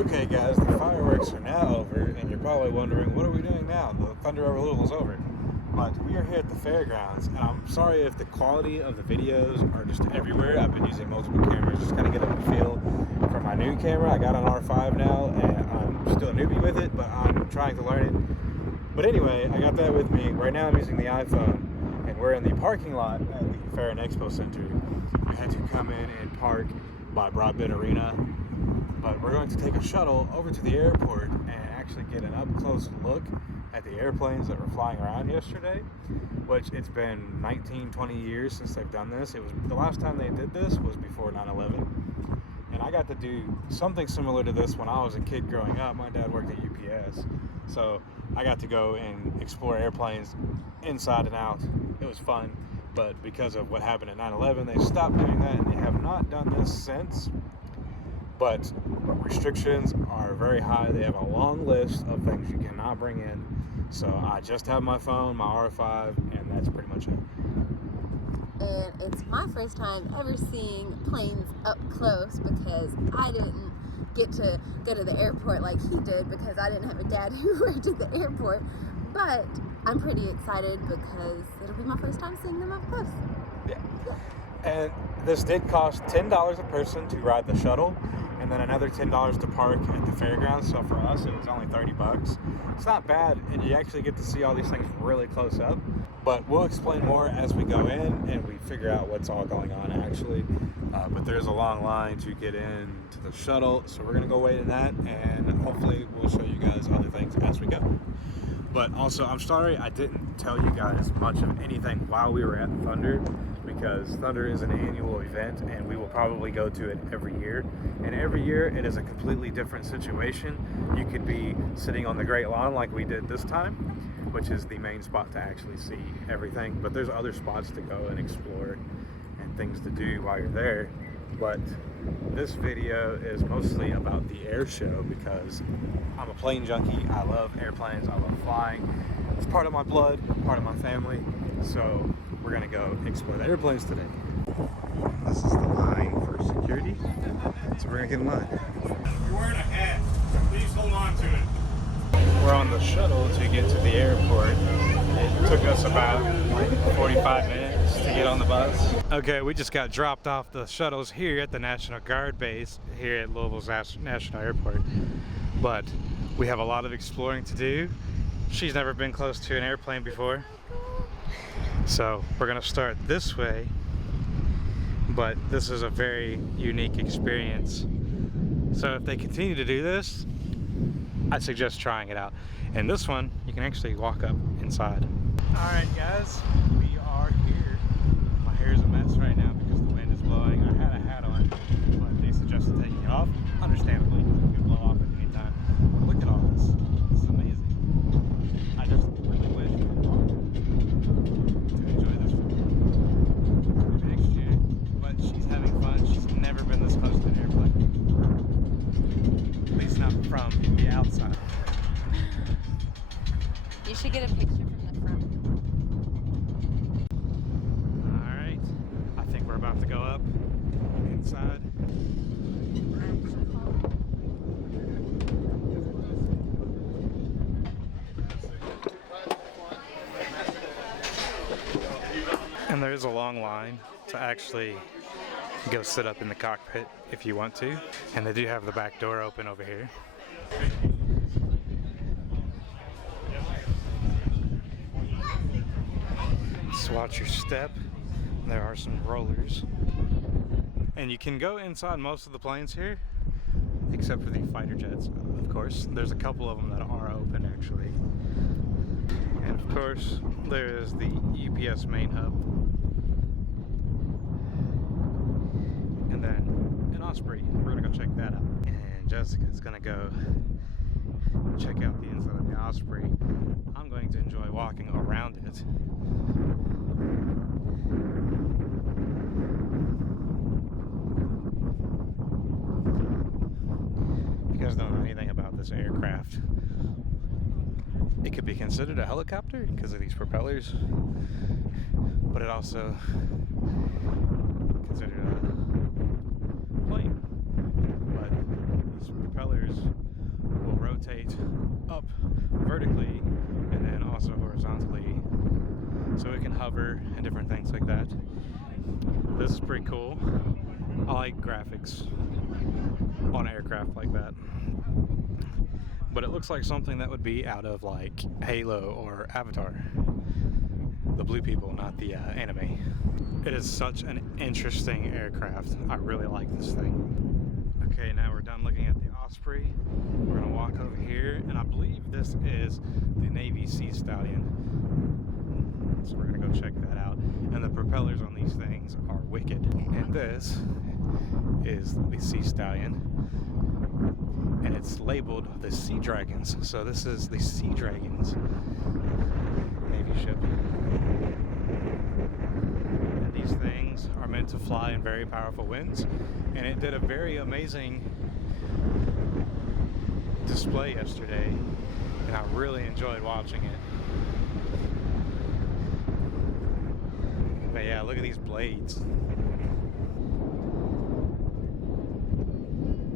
Okay guys, the fireworks are now over, and you're probably wondering, what are we doing now? The Thunder Over Louisville is over. But we are here at the fairgrounds, and I'm sorry if the quality of the videos are just everywhere. I've been using multiple cameras, just kind of get a feel for my new camera. I got an R5 now, and I'm still a newbie with it, but I'm trying to learn it. But anyway, I got that with me. Right now I'm using the iPhone, and we're in the parking lot at the Fair and Expo Center. We had to come in and park by Broadbent Arena. But we're going to take a shuttle over to the airport and actually get an up-close look at the airplanes that were flying around yesterday, which it's been 19-20 years since they've done this. It was the last time they did this was before 9/11, and I got to do something similar to this when I was a kid growing up. My dad worked at UPS, so I got to go and explore airplanes inside and out. It was fun, but because of what happened at 9/11, they stopped doing that, and they have not done this since. But restrictions are very high. They have a long list of things you cannot bring in. So I just have my phone, my R5, and that's pretty much it. And it's my first time ever seeing planes up close because I didn't get to go to the airport like he did because I didn't have a dad who worked at the airport. But I'm pretty excited because it'll be my first time seeing them up close. Yeah. And this did cost $10 a person to ride the shuttle, and then another $10 to park at the fairgrounds. So for us, it was only $30. It's not bad, and you actually get to see all these things really close up. But we'll explain more as we go in and we figure out what's all going on actually. But there's a long line to get in to the shuttle, so we're gonna go wait in that, and hopefully we'll show you guys other things as we go. But also, I'm sorry I didn't tell you guys much of anything while we were at Thunder, because Thunder is an annual event and we will probably go to it every year. And every year it is a completely different situation. You could be sitting on the Great Lawn like we did this time, which is the main spot to actually see everything. But there's other spots to go and explore and things to do while you're there. But this video is mostly about the air show because I'm a plane junkie. I love airplanes, I love flying. It's part of my blood, part of my family. So we're gonna go explore the airplanes today. This is the line for security. So we're gonna get in line. You're wearing a hat. Please hold on to it. We're on the shuttle to get to the airport. It took us about like 45 minutes to get on the bus. Okay, we just got dropped off the shuttles here at the National Guard base here at Louisville's National Airport. But we have a lot of exploring to do. She's never been close to an airplane before. So we're gonna start this way, but this is a very unique experience. So if they continue to do this, I suggest trying it out. And this one, you can actually walk up inside. All right, guys, we are here. My hair is a mess right now because the wind is blowing. I had a hat on, but they suggested taking it off. Understandably, it could blow off at any time. But look at all this. This is amazing. I just really wish to enjoy this next year. But she's having fun. She's never been this close to an airplane. At least not from the outside. You should get a picture from the front. Alright, I think we're about to go up inside. And there is a long line to actually go sit up in the cockpit if you want to. And they do have the back door open over here. So watch your step. There are some rollers. And you can go inside most of the planes here, except for the fighter jets, of course. There's a couple of them that are open actually. And of course, there is the UPS main hub. And then an Osprey. We're gonna go check that out. And Jessica's gonna go check out the inside of the Osprey. I'm going to enjoy walking around it. If you guys don't know anything about this aircraft, it could be considered a helicopter because of these propellers, but it also considered a plane. But these propellers up vertically and then also horizontally, so it can hover and different things like that. This is pretty cool. I like graphics on aircraft like that. But it looks like something that would be out of like Halo or Avatar. The blue people, not the anime. It is such an interesting aircraft. I really like this thing. Okay, now we're done looking at the Osprey. We're gonna walk over here, and I believe this is the Navy Sea Stallion. So we're gonna go check that out. And the propellers on these things are wicked. And this is the Sea Stallion, and it's labeled the Sea Dragons. So this is the Sea Dragons Navy ship. And these things are meant to fly in very powerful winds, and it did a very amazing display yesterday, and I really enjoyed watching it. But yeah, look at these blades.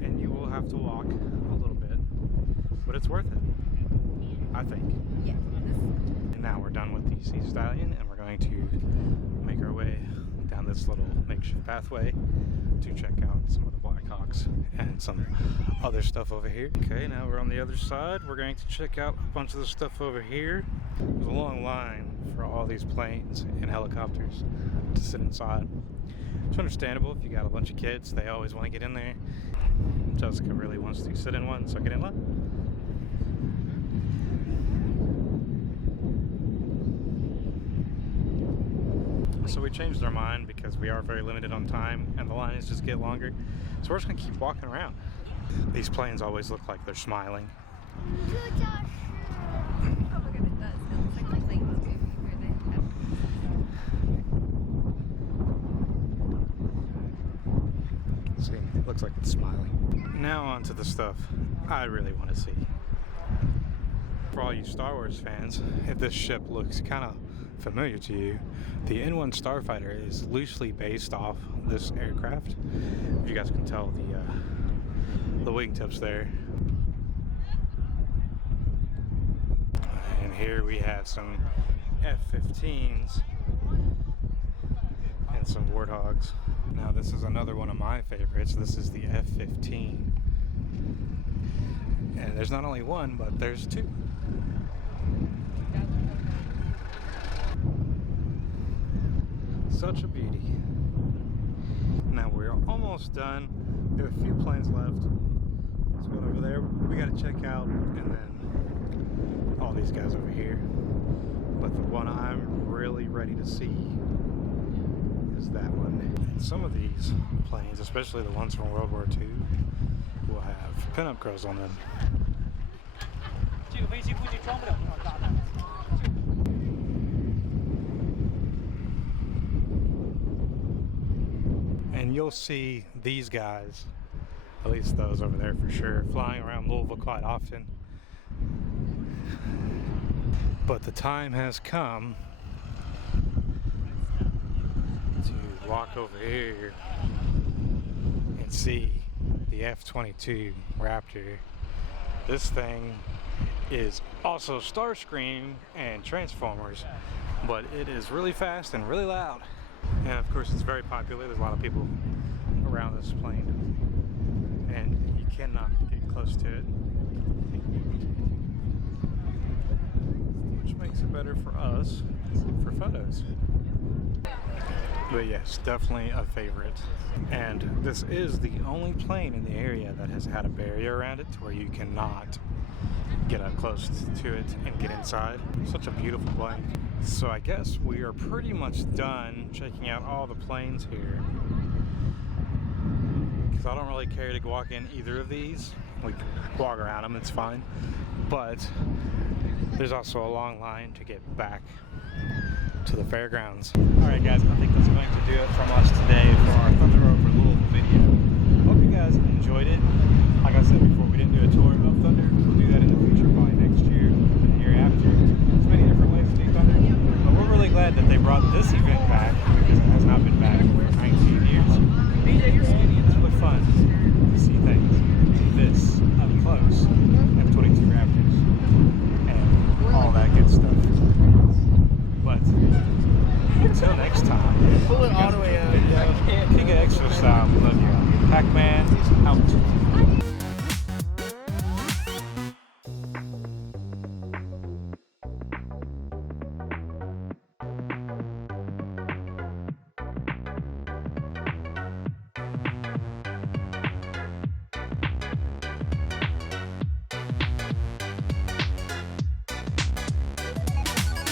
And you will have to walk a little bit, but it's worth it, I think. Yeah. And now we're done with the Sea Stallion, and we're going to make our way down this little makeshift pathway to check out some of the Blackhawks and some other stuff over here. Okay, now we're on the other side. We're going to check out a bunch of the stuff over here. There's a long line for all these planes and helicopters to sit inside. It's understandable if you got a bunch of kids, they always want to get in there. Jessica really wants to sit in one, so get in line. So we changed our mind because we are very limited on time and the lines just get longer. So we're just gonna keep walking around. These planes always look like they're smiling. Oh my god, it does. It looks like the planes do. See, it looks like it's smiling. Now on to the stuff I really want to see. For all you Star Wars fans, if this ship looks kind of familiar to you, the N1 Starfighter is loosely based off this aircraft. If you guys can tell the wingtips there. And here we have some F-15s and some Warthogs. Now this is another one of my favorites. This is the F-15. And there's not only one, but there's two. Such a beauty. Now we're almost done. There are a few planes left. There's one over there we gotta check out, and then all these guys over here. But the one I'm really ready to see is that one. And some of these planes, especially the ones from World War II, will have pinup girls on them. And you'll see these guys, at least those over there for sure, flying around Louisville quite often. But the time has come to walk over here and see the F-22 Raptor. This thing is also Starscream and Transformers, but it is really fast and really loud. And of course it's very popular. There's a lot of people around this plane, and you cannot get close to it, which makes it better for us for photos. But yes, definitely a favorite. And this is the only plane in the area that has had a barrier around it to where you cannot get up close to it and get inside. Such a beautiful plane. So I guess we are pretty much done checking out all the planes here, because I don't really care to walk in either of these. We can walk around them, it's fine. But there's also a long line to get back to the fairgrounds. Alright guys, I think that's going to do it from us today for our Thunder Over Louisville video. Hope you guys enjoyed it. Like I said before, we didn't do a tour of Thunder. We'll do that in the future, probably next year and the year after. There's many different ways to do Thunder. But we're really glad that they brought this event back, because it has not been back for 19 years. And it's really fun to see things this up close. F-22 Raptors. until next time. Pull it all the way up. King of X-Ville style. Love you. Pac-Man out.